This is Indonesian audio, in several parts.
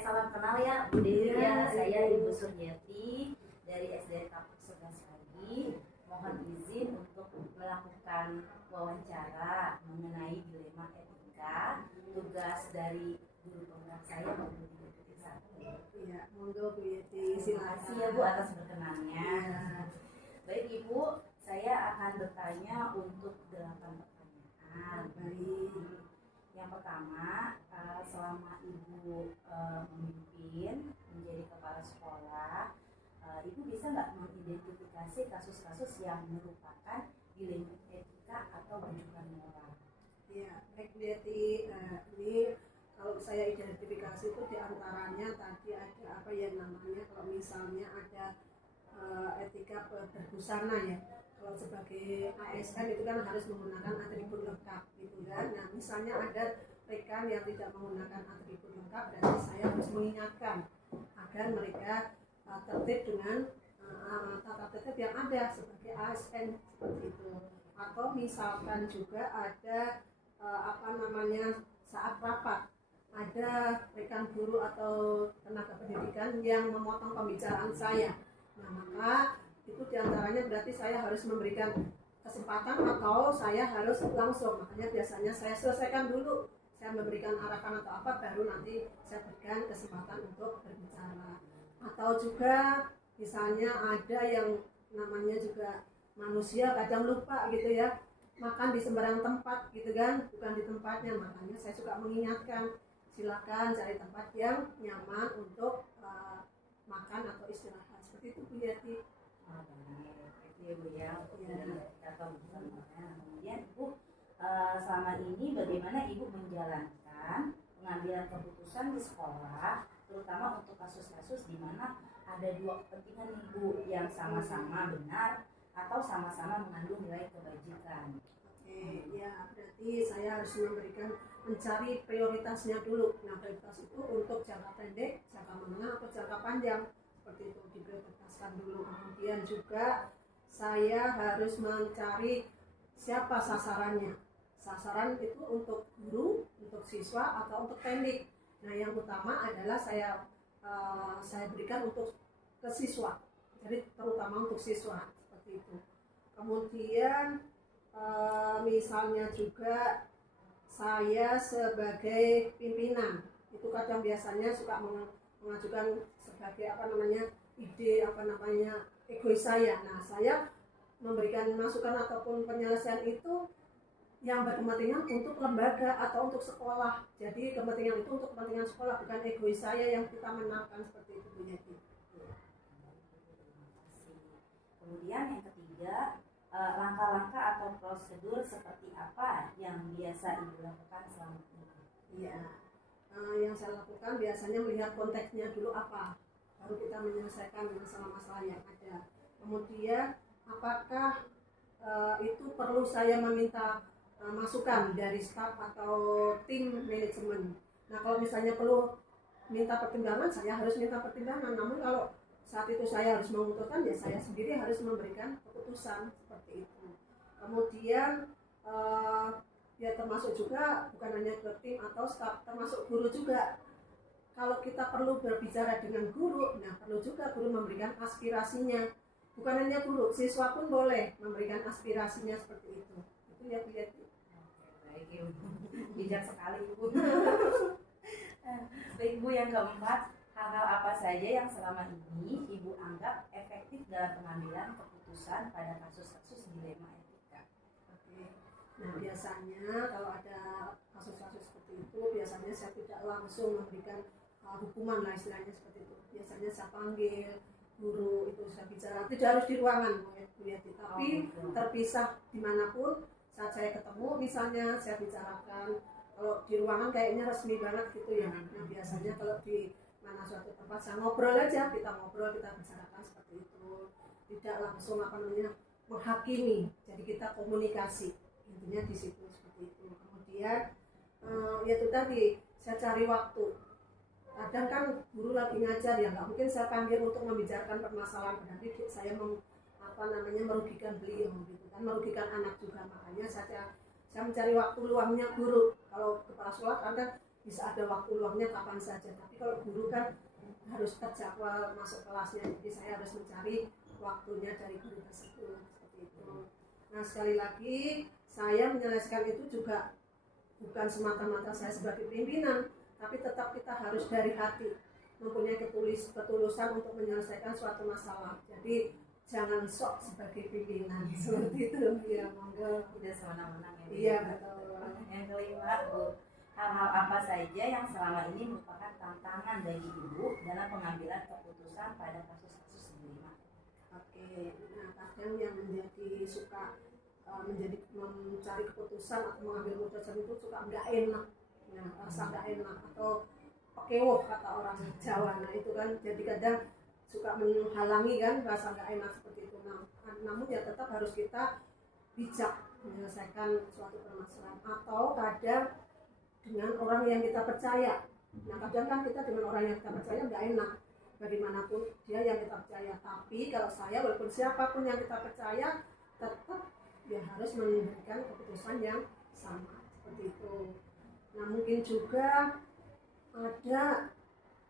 salam kenal ya Bu Dewi ya. Saya Ibu Suryati dari SD Kapuk 11 Pagi. Mohon izin untuk melakukan wawancara mengenai dilema etika. Tugas dari guru penggerak saya Bu Dewi. Iya, monggo Bu Yeti. Terima kasih ya Bu atas berkenannya. Baik Ibu, saya akan bertanya untuk 8 pertanyaan. Baik. Yang pertama, selama Ibu memimpin menjadi kepala sekolah, Ibu bisa nggak mengidentifikasi kasus-kasus yang merupakan dilema etika atau rujukan moral? Ya, baik Bu Yeti. Ini kalau saya identifikasi itu diantaranya tadi ada apa yang namanya kalau misalnya ada etika berbusana ya. Kalau sebagai ASN itu kan harus menggunakan atribut lengkap gitu kan. Nah misalnya ada rekan yang tidak menggunakan atribut lengkap, berarti saya harus mengingatkan agar mereka tertib dengan tata tertib yang ada sebagai ASN seperti itu. Atau misalkan juga ada saat rapat ada rekan guru atau tenaga pendidikan yang memotong pembicaraan saya. Nah maka itu diantaranya berarti saya harus memberikan kesempatan atau saya harus langsung, makanya biasanya saya selesaikan dulu, saya memberikan arahan atau apa, baru nanti saya berikan kesempatan untuk berbicara. Atau juga misalnya ada yang namanya juga manusia kadang lupa gitu ya, makan di sembarang tempat gitu kan, bukan di tempatnya, makanya saya suka mengingatkan silakan cari tempat yang nyaman untuk makan atau istirahat, seperti itu Bu Yati. Itu ya Bu ya, kemudian Ibu selama ini bagaimana Ibu menjalankan pengambilan keputusan di sekolah, terutama untuk kasus-kasus di mana ada dua kepentingan Ibu yang sama-sama benar atau sama-sama mengandung nilai kebajikan. Oke, ya berarti saya harus mencari prioritasnya dulu. Nah prioritas itu untuk jangka pendek, jangka menengah atau jangka panjang, seperti itu diprioritaskan dulu. Kemudian juga saya harus mencari siapa sasarannya. Sasaran itu untuk guru, untuk siswa atau untuk teknik. Nah yang utama adalah saya berikan untuk ke siswa, jadi terutama untuk siswa seperti itu. Kemudian misalnya juga saya sebagai pimpinan itu kadang biasanya suka mengajukan sebagai ide egois saya. Nah saya memberikan masukan ataupun penyelesaian itu yang berkepentingan untuk lembaga atau untuk sekolah. Jadi kepentingan itu untuk kepentingan sekolah, bukan egois saya yang kita menangkan, seperti itu Bu Yeti. Kemudian yang ketiga, langkah-langkah atau prosedur seperti apa yang biasa Ibu lakukan selama ini? Iya, yang saya lakukan biasanya melihat konteksnya dulu apa, baru kita menyelesaikan masalah-masalah yang ada. Kemudian apakah itu perlu saya meminta masukan dari staf atau tim manajemen. Nah kalau misalnya perlu minta pertimbangan, saya harus minta pertimbangan. Namun kalau saat itu saya harus memutuskan, ya saya sendiri harus memberikan keputusan, seperti itu. Kemudian ya termasuk juga bukan hanya ke tim atau staf, termasuk guru juga. Kalau kita perlu berbicara dengan guru, nah perlu juga guru memberikan aspirasinya. Bukan hanya guru, siswa pun boleh memberikan aspirasinya, seperti itu. Itu ya Bu Yeti. Baik Ibu, bijak sekali Ibu. Baik Bu, yang keempat, hal-hal apa saja yang selama ini Ibu anggap efektif dalam pengambilan keputusan pada kasus-kasus dilema etika? Oke. Nah biasanya kalau ada kasus-kasus seperti itu, biasanya saya tidak langsung memberikan hukuman lah istilahnya, seperti itu. Biasanya saya panggil guru, itu saya bicara, tidak harus di ruangan Bu Yati, tapi terpisah dimanapun. Saat saya ketemu misalnya saya bicarakan. Kalau di ruangan kayaknya resmi banget gitu ya. Nah biasanya kalau di mana suatu tempat saya ngobrol aja, kita ngobrol, kita bicarakan, seperti itu. Tidak langsung menghakimi, jadi kita komunikasi, intinya di situ, seperti itu. Kemudian ya itu tadi, saya cari waktu. Kadang kan guru lagi ngajar ya, nggak mungkin saya panggil untuk membicarakan permasalahan, berarti saya merugikan beliau gitu kan, merugikan anak juga. Makanya saya mencari waktu luangnya guru. Kalau kepala sekolah kadang bisa ada waktu luangnya kapan saja. Tapi kalau guru kan harus terjadwal masuk kelasnya, jadi saya harus mencari waktunya dari guru tersebut seperti itu. Nah, sekali lagi saya menyelesaikan itu juga bukan semata-mata saya sebagai pimpinan, tapi tetap kita harus dari hati mempunyai ketulusan untuk menyelesaikan suatu masalah. Jadi jangan sok sebagai pimpinan seperti itu. Ya, monggo. Tidak sewenang-wenang ya. Iya, betul. Yang kelima, Bu, hal-hal apa saja yang selama ini merupakan tantangan bagi Ibu dalam pengambilan keputusan pada kasus-kasus sebelumnya? Oke, nah kadang yang menjadi suka mencari keputusan atau mengambil keputusan itu suka nggak enak, nah rasa nggak enak atau pekewoh kata orang Jawa. Nah itu kan jadi kadang suka menghalangi kan rasa nggak enak seperti itu. Nah, namun ya tetap harus kita bijak menyelesaikan suatu permasalahan, atau kadang dengan orang yang kita percaya. Nah kadang kan kita dengan orang yang kita percaya nggak enak, bagaimanapun dia yang kita percaya. Tapi kalau saya, walaupun siapapun yang kita percaya, tetap dia harus memberikan keputusan yang sama seperti itu. Nah mungkin juga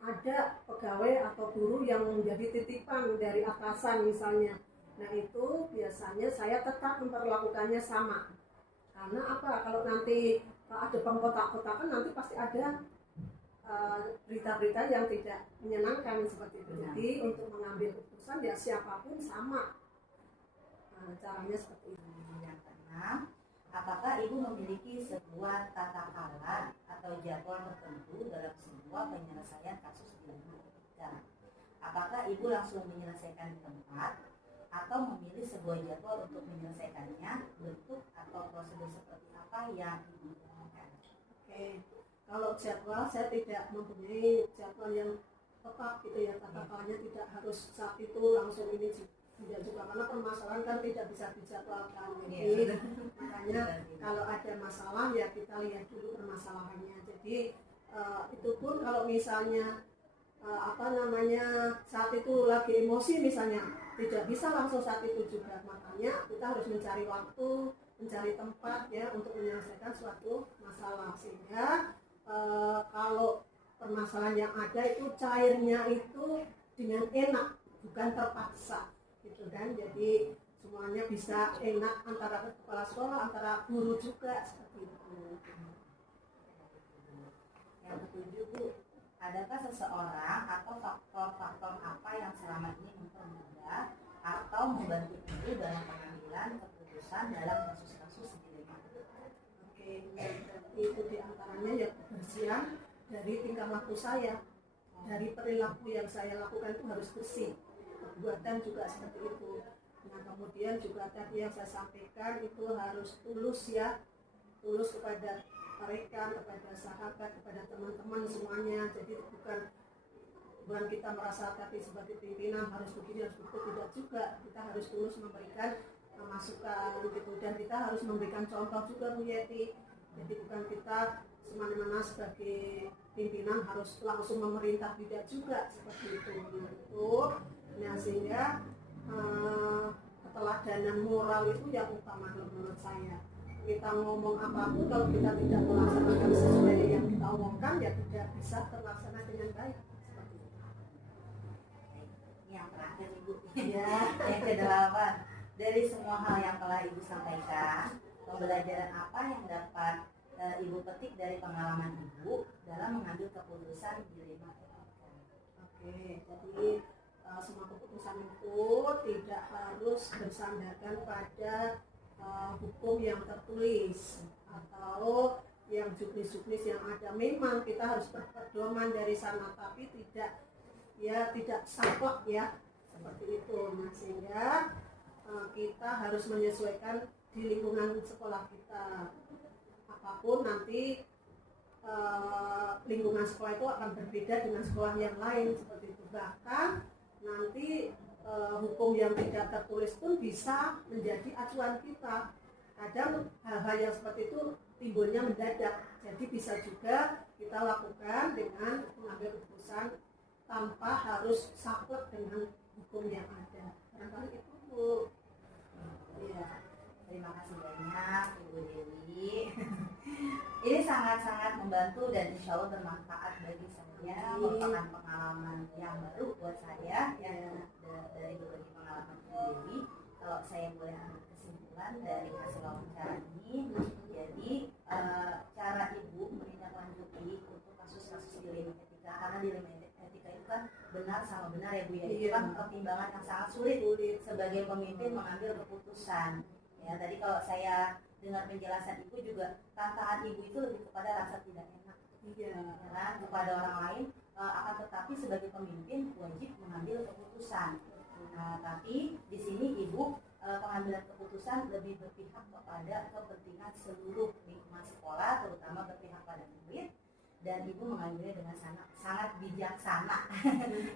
ada pegawai atau guru yang menjadi titipan dari atasan misalnya. Nah itu biasanya saya tetap memperlakukannya sama. Karena apa? Kalau nanti ada pengkotak-kotakan, nanti pasti ada berita-berita yang tidak menyenangkan seperti itu. Jadi untuk mengambil keputusan ya siapapun sama. Nah, caranya seperti itu. Yang keenam, apakah Ibu memiliki sebuah tata cara atau jadwal tertentu dalam sebuah penyelesaian kasus di lingkungan pendidikan? Apakah Ibu langsung menyelesaikan di tempat atau memilih sebuah jadwal untuk menyelesaikannya? Bentuk atau prosedur seperti apa yang Ibu gunakan? Oke, kalau jadwal saya tidak mempunyai jadwal yang tetap gitu ya, tata caranya tidak harus saat itu langsung ini tidak juga, karena permasalahan kan tidak bisa dijadwalkan. Jadi makanya kalau ada masalah ya kita lihat dulu permasalahannya. Jadi itu pun kalau misalnya saat itu lagi emosi misalnya, tidak bisa langsung saat itu juga. Makanya kita harus mencari waktu, mencari tempat ya untuk menyelesaikan suatu masalah, sehingga kalau permasalahan yang ada itu cairnya itu dengan enak, bukan terpaksa gitu kan. Jadi semuanya bisa enak antara kepala sekolah, antara guru juga seperti itu. Yang ketujuh, Bu, adakah seseorang atau faktor-faktor apa yang selama ini mempermudah atau membantu Ibu dalam pengambilan keputusan dalam kasus-kasus di lingkungan? Oke, itu diantaranya ya kebersihan dari tingkah laku saya, dari perilaku yang saya lakukan itu harus bersih, perbuatan juga seperti itu. Nah kemudian juga tadi yang saya sampaikan itu harus tulus ya, tulus kepada mereka, kepada sahabat, kepada teman-teman semuanya. Jadi bukan kita merasa tapi sebagai pimpinan harus begini, harus begitu, tidak juga. Kita harus tulus memberikan masukan gitu, dan kita harus memberikan contoh juga, Bu Yeti. Jadi bukan kita semena-mena sebagai pimpinan harus langsung memerintah, tidak juga seperti itu. Nah sehingga keteladanan moral itu yang utama menurut saya. Kita ngomong apapun kalau kita tidak melaksanakan sesuai yang kita omongkan ya tidak bisa terlaksana dengan baik seperti itu. Yang terakhir, Ibu, ya, yang kedelapan, dari semua hal yang telah Ibu sampaikan, pembelajaran apa yang dapat Ibu petik dari pengalaman Ibu dalam mengambil keputusan di lingkungan pendidikan? Oke, jadi semua keputusan itu tidak harus bersandarkan pada hukum yang tertulis atau yang juknis-juknis yang ada. Memang kita harus berpedoman dari sana, tapi tidak saklek ya seperti itu. Nah sehingga kita harus menyesuaikan di lingkungan sekolah kita. Apapun nanti lingkungan sekolah itu akan berbeda dengan sekolah yang lain seperti itu. Bahkan nanti hukum yang tidak tertulis pun bisa menjadi acuan kita. Kadang hal-hal yang seperti itu timbulnya mendadak, jadi bisa juga kita lakukan dengan mengambil keputusan tanpa harus saklek dengan hukum yang ada. Barangkali itu, Bu. Ya, terima kasih banyak Ibu Dewi. Ini sangat-sangat membantu dan insya Allah bermanfaat bagi saya, merupakan pengalaman yang baru buat saya ya, dari berbagai pengalaman sendiri. Kalau saya boleh ambil kesimpulan dari hasil wawancara ini, jadi cara ibu menindaklanjuti untuk kasus-kasus dilema etika, karena dilema etika itu kan benar sama benar ya Bu ya, itu kan pertimbangan yang sangat sulit sebagai pemimpin mengambil keputusan. Ya tadi kalau saya dengar penjelasan ibu juga, tantangan ibu itu lebih kepada rasa tidak enak ya, kepada orang lain, akan tetapi sebagai pemimpin wajib mengambil keputusan. Nah, tapi di sini ibu pengambilan keputusan lebih berpihak kepada kepentingan seluruh lingkungan sekolah, terutama berpihak pada murid, dan ibu mengambilnya dengan sangat bijaksana.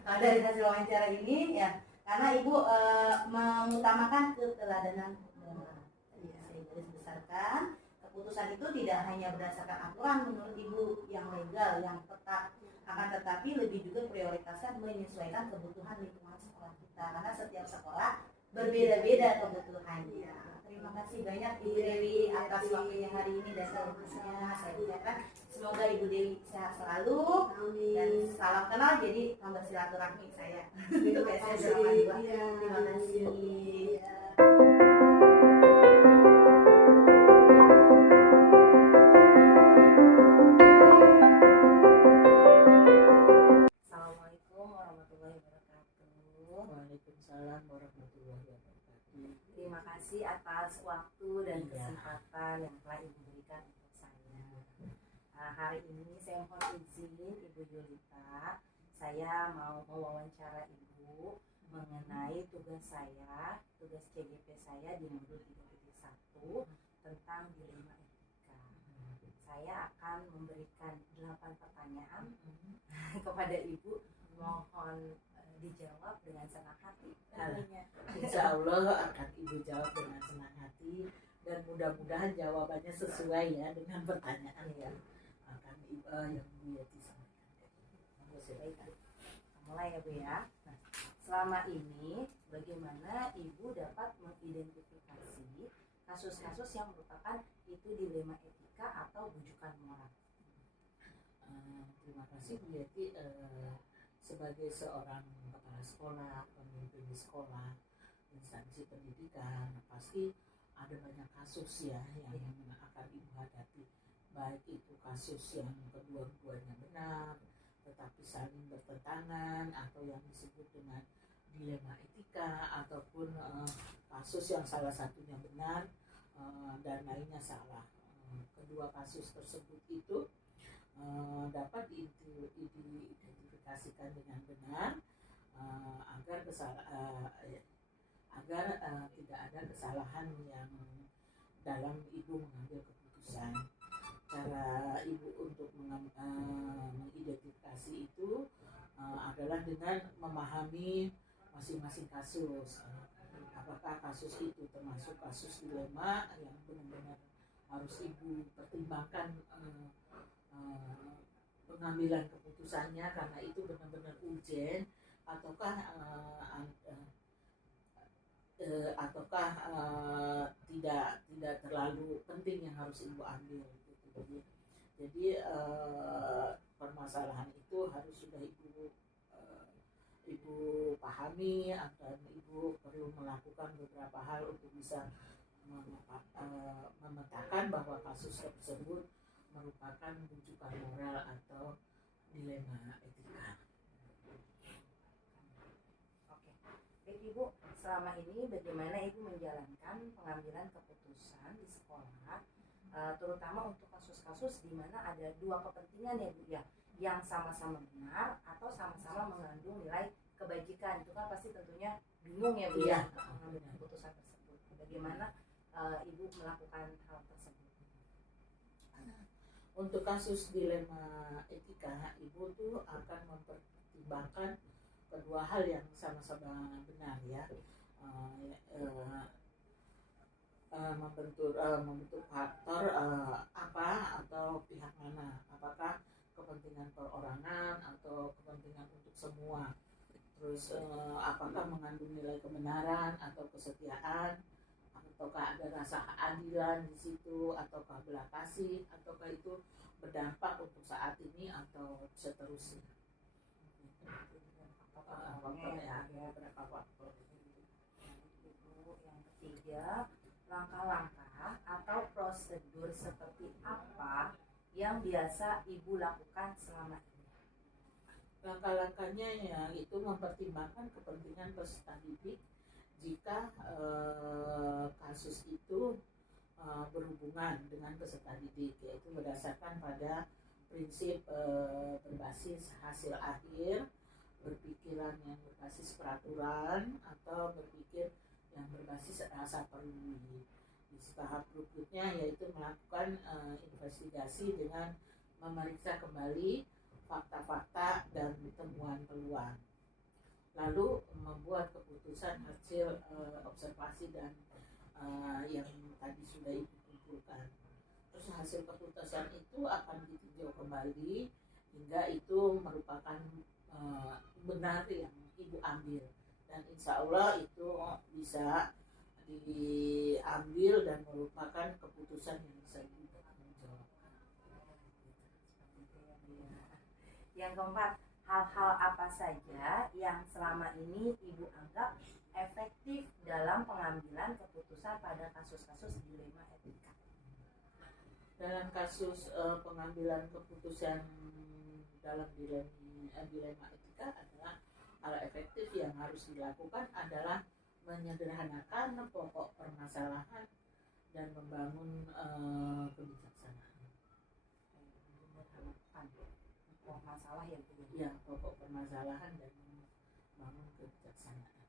Kalau dari hasil wawancara ini ya, karena ibu mengutamakan keteladanan. Besarkan keputusan itu tidak hanya berdasarkan aturan menurut ibu yang legal yang tetap, akan tetapi lebih juga prioritaskan menyesuaikan kebutuhan lingkungan sekolah kita, karena setiap sekolah berbeda-beda kebutuhannya. Terima kasih banyak Ibu Dewi atas waktunya hari ini dan ilmunya. Saya ucapkan semoga Ibu Dewi sehat selalu dan salam kenal, jadi tambah silaturahmi saya untuk SS selama 2. Terima kasih. Waalaikumsalam warahmatullahi wabarakatuh. Terima kasih atas waktu dan kesempatan yang telah Ibu berikan untuk saya. Hari ini saya mohon izin Ibu Yulita, saya mau mewawancara Ibu mengenai tugas saya, tugas CGP saya di modul 3.1 tentang dilema etika. Saya akan memberikan 8 pertanyaan kepada Ibu, mohon dijawab dengan senang hati. Insya Allah akan Ibu jawab dengan senang hati dan mudah-mudahan jawabannya sesuai ya dengan pertanyaan yang akan yang Bu Yeti sampaikan. Mulai ya Bu ya. Nah, selama ini bagaimana Ibu dapat mengidentifikasi kasus-kasus yang merupakan itu dilema etika atau bujukan moral? Terima kasih Bu Yeti. Sebagai seorang kepala sekolah, pemimpin di sekolah, instansi pendidikan, pasti ada banyak kasus ya yang akan Ibu hadapi, baik itu kasus yang kedua-duanya benar tetapi saling bertentangan, atau yang disebut dengan dilema etika, ataupun kasus yang salah satunya benar dan lainnya salah. Kedua kasus tersebut itu dapat diidentifikasikan dengan benar agar tidak ada kesalahan yang dalam Ibu mengambil keputusan. Cara Ibu untuk mengidentifikasi itu adalah dengan memahami masing-masing kasus. Apakah kasus itu termasuk kasus dilema yang benar-benar harus Ibu pertimbangkan pengambilan keputusannya karena itu benar-benar urgent, ataukah tidak terlalu penting yang harus Ibu ambil gitu. Jadi permasalahan itu harus sudah Ibu pahami, dan Ibu perlu melakukan beberapa hal untuk bisa memetakan bahwa kasus tersebut merupakan bujukan moral atau dilema etika. Oke, baik Ibu, selama ini bagaimana Ibu menjalankan pengambilan keputusan di sekolah, terutama untuk kasus-kasus di mana ada dua kepentingan ya Bu ya, yang sama-sama benar atau sama-sama mengandung nilai kebajikan. Itu kan pasti tentunya bingung ya Bu ya mengambil keputusan tersebut. Bagaimana Ibu melakukan hal tersebut? Untuk kasus dilema etika, Ibu tuh akan mempertimbangkan kedua hal yang sama-sama benar ya, membentuk faktor apa atau pihak mana, apakah kepentingan perorangan atau kepentingan untuk semua, terus apakah mengandung nilai kebenaran atau kesetiaan, ataukah ada rasa keadilan di situ, ataukah belas kasih, ataukah itu berdampak untuk saat ini atau seterusnya. Faktor ya, beberapa faktor. Yang ketiga, langkah-langkah atau prosedur seperti apa yang biasa Ibu lakukan selama ini? Langkah-langkahnya ya itu mempertimbangkan kepentingan peserta didik jika kasus itu berhubungan dengan peserta didik, yaitu berdasarkan pada prinsip berbasis hasil akhir, berpikiran yang berbasis peraturan, atau berpikir yang berbasis rasa peduli. Di tahap berikutnya yaitu melakukan investigasi dengan memeriksa kembali fakta-fakta dan temuan peluang, lalu membuat keputusan hasil observasi dan yang tadi sudah Ibu kumpulkan. Terus hasil keputusan itu akan ditinjau kembali hingga itu merupakan benar yang Ibu ambil, dan insya Allah itu bisa diambil dan merupakan keputusan yang bisa dipertanggungjawabkan. Yang keempat, hal-hal apa saja yang selama ini Ibu anggap efektif dalam pengambilan keputusan pada kasus-kasus dilema etika? Dalam kasus pengambilan keputusan dalam dilema etika adalah hal efektif yang harus dilakukan adalah menyederhanakan pokok permasalahan dan membangun kebijaksanaan. Pokok masalah yang Ya, pokok permasalahan dan membangun kebijaksanaan.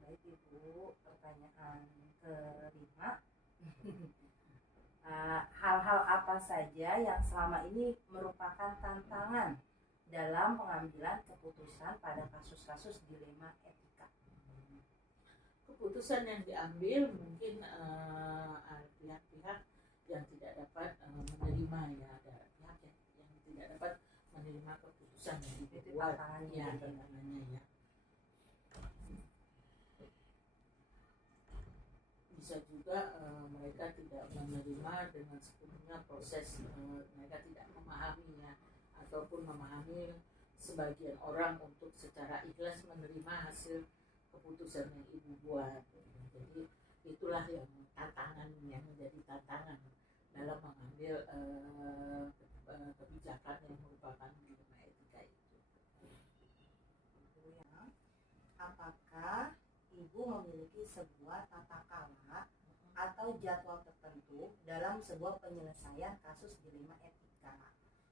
Baik Ibu, pertanyaan kelima. Hal-hal apa saja yang selama ini merupakan tantangan dalam pengambilan keputusan pada kasus-kasus dilema etika? Keputusan yang diambil mungkin pihak-pihak yang tidak dapat menerima, ya ada pihak yang tidak dapat menerima keputusan yang dibuat, ya tantangannya ya. Bisa juga mereka tidak menerima dengan sepenuhnya proses, mereka tidak memahami ya, ataupun memahami sebagian orang untuk secara ikhlas menerima hasil keputusan yang Ibu buat. Jadi itulah yang tantangan, yang menjadi tantangan dalam mengambil kebijakan yang merupakan dilema etika itu. Apakah Ibu memiliki sebuah tata cara atau jadwal tertentu dalam sebuah penyelesaian kasus dilema etika?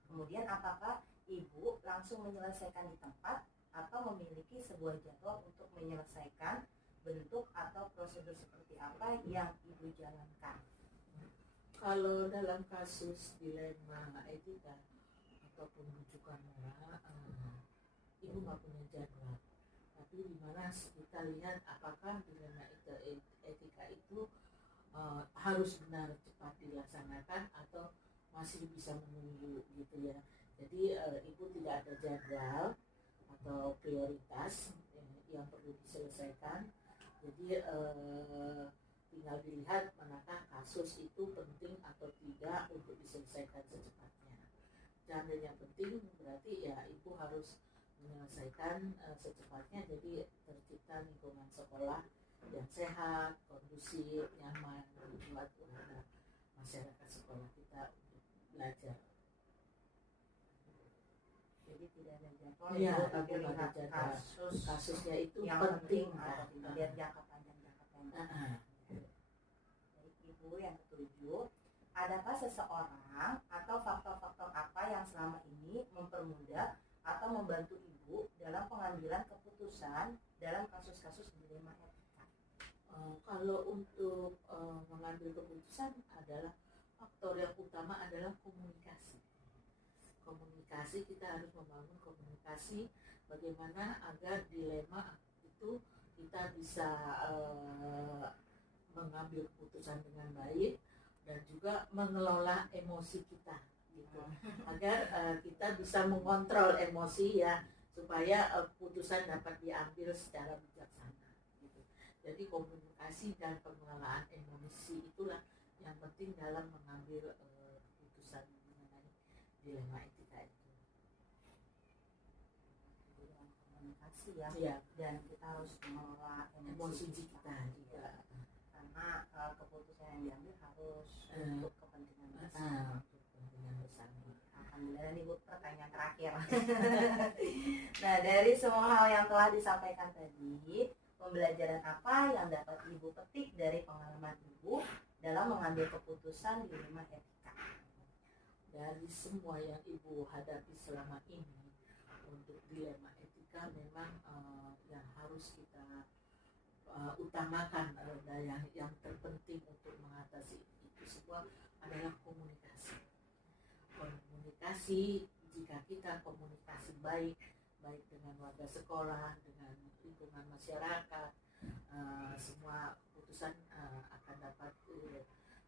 Kemudian apakah Ibu langsung menyelesaikan di tempat atau memiliki sebuah jadwal untuk menyelesaikan, bentuk atau prosedur seperti apa yang Ibu jalankan? Kalau dalam kasus dilema etika ataupun rujukan moral, Ibu nggak punya jadwal. Tapi di mana kita lihat apakah dilema etika itu harus benar cepat dilaksanakan atau masih bisa menunggu gitu ya. Jadi Ibu tidak ada jadwal atau prioritas yang perlu diselesaikan. Jadi tinggal dilihat manakah kasus itu penting atau tidak untuk diselesaikan secepatnya. Dan yang penting berarti ya Ibu harus menyelesaikan secepatnya, jadi tercipta lingkungan sekolah yang sehat, kondusif, nyaman buat masyarakat sekolah kita untuk belajar. Jadi tidak ada jadwal. Iya, tapi lihat kasusnya itu yang penting atau tidak, lihat jangka panjang jangka pendek. Baik Ibu, yang ketujuh, adakah seseorang atau faktor-faktor apa yang selama ini mempermudah atau membantu Ibu dalam pengambilan keputusan dalam kasus-kasus dilema etika? Kalau untuk mengambil keputusan adalah faktor yang utama adalah komunikasi. Komunikasi, kita harus membangun komunikasi bagaimana agar dilema itu kita bisa mengambil keputusan dengan baik dan juga mengelola emosi kita gitu. Agar kita bisa mengontrol emosi ya, supaya keputusan dapat diambil secara bijaksana gitu. Jadi komunikasi dan pengelolaan emosi itulah yang penting dalam mengambil keputusan mengenai dilema etika itu. Dengan komunikasi ya, Iya, dan kita harus mengelola emosi kita juga. karena keputusan yang diambil harus Eh, untuk kepentingan bersama. untuk kepentingan bersama. Alhamdulillah nih Bu, pertanyaan terakhir. Nah, dari semua hal yang telah disampaikan tadi, pembelajaran apa yang dapat Ibu petik dari pengalaman Ibu dalam mengambil keputusan dilema etika? Dari semua yang Ibu hadapi selama ini, untuk dilema etika memang yang harus kita utamakan, yang terpenting untuk mengatasi itu semua adalah komunikasi. Komunikasi, jika kita komunikasi baik dengan warga sekolah, dengan lingkungan masyarakat, semua keputusan akan dapat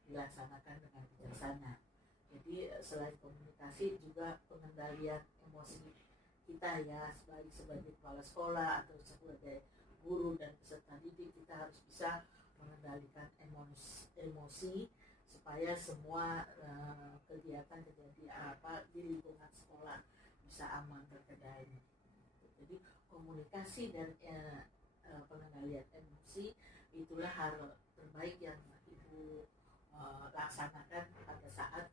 dilaksanakan dengan bijaksana. Jadi selain komunikasi juga pengendalian emosi kita ya, sebagai kepala sekolah atau sebagai guru dan peserta didik, kita harus bisa mengendalikan emosi supaya semua kegiatan di lingkungan sekolah bisa aman terkendali. Jadi komunikasi dan pengendalian emosi itulah hal terbaik yang Ibu laksanakan pada saat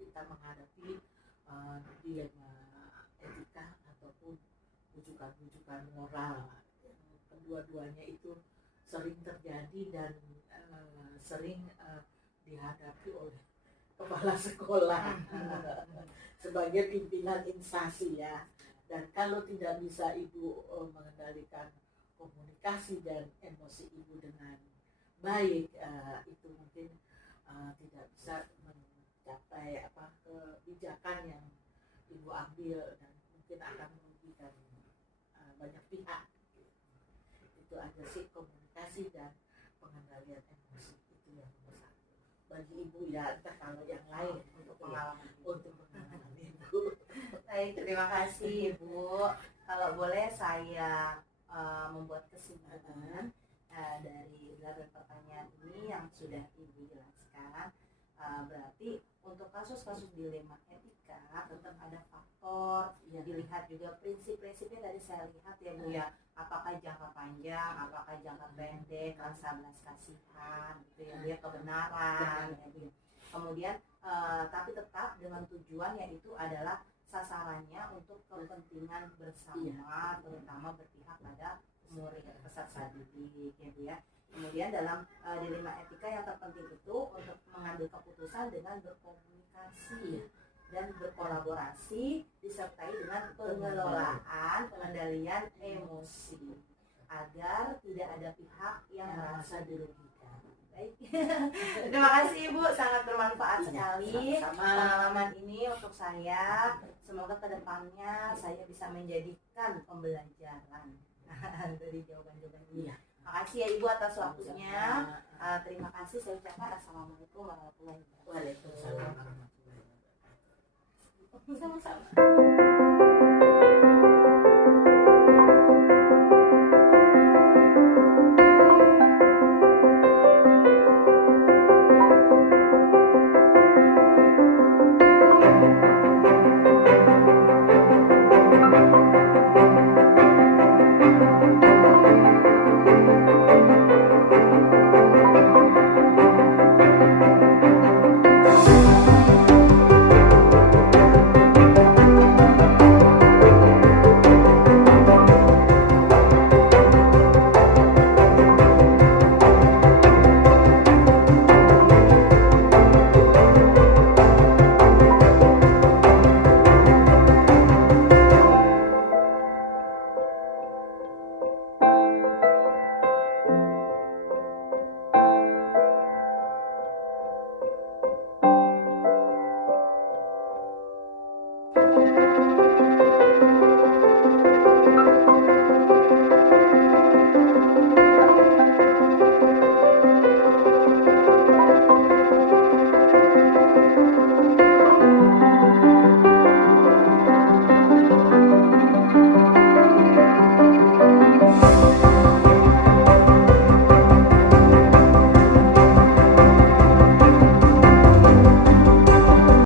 kita menghadapi dilema etika ataupun bujukan-bujukan moral. Kedua-duanya itu sering terjadi dan sering dihadapi oleh kepala sekolah sebagai pimpinan instansi ya. Dan kalau tidak bisa Ibu mengendalikan komunikasi dan emosi Ibu dengan baik, itu mungkin tidak bisa mencapai kebijakan yang Ibu ambil dan mungkin akan merugikan banyak pihak. Itu aja sih, komunikasi dan pengendalian emosi itu yang nomor satu bagi Ibu ya. Entah kalau yang lain untuk pengalaman Ibu. Baik, terima kasih Ibu. Kalau boleh saya membuat kesimpulan dari beberapa pertanyaan ini yang sudah Ibu jelaskan, berarti untuk kasus-kasus dilema etika tetap ada faktor, dilihat juga prinsip-prinsipnya. Tadi saya lihat ya Bu ya, apakah jangka panjang, apakah jangka pendek, rasa belas kasihan gitu ya, dia kebenaran ya Bu. Kemudian tapi tetap dengan tujuan, yaitu adalah sasarannya untuk kepentingan bersama, terutama berpihak pada murid peserta didik ya Bu ya. Kemudian dalam dilema etika yang terpenting itu untuk mengambil keputusan dengan berkomunikasi dan berkolaborasi, disertai dengan pengelolaan pengendalian emosi agar tidak ada pihak yang merasa dirugikan. Baik. Terima kasih Ibu, sangat bermanfaat sekali pengalaman ini untuk saya. Semoga kedepannya saya bisa menjadikan pembelajaran dari jawaban-jawaban ini. Makasih ya Ibu atas waktunya. Terima kasih. Saya ucapkan assalamualaikum warahmatullahi wabarakatuh. Waalaikumsalam warahmatullahi wabarakatuh. Sama-sama.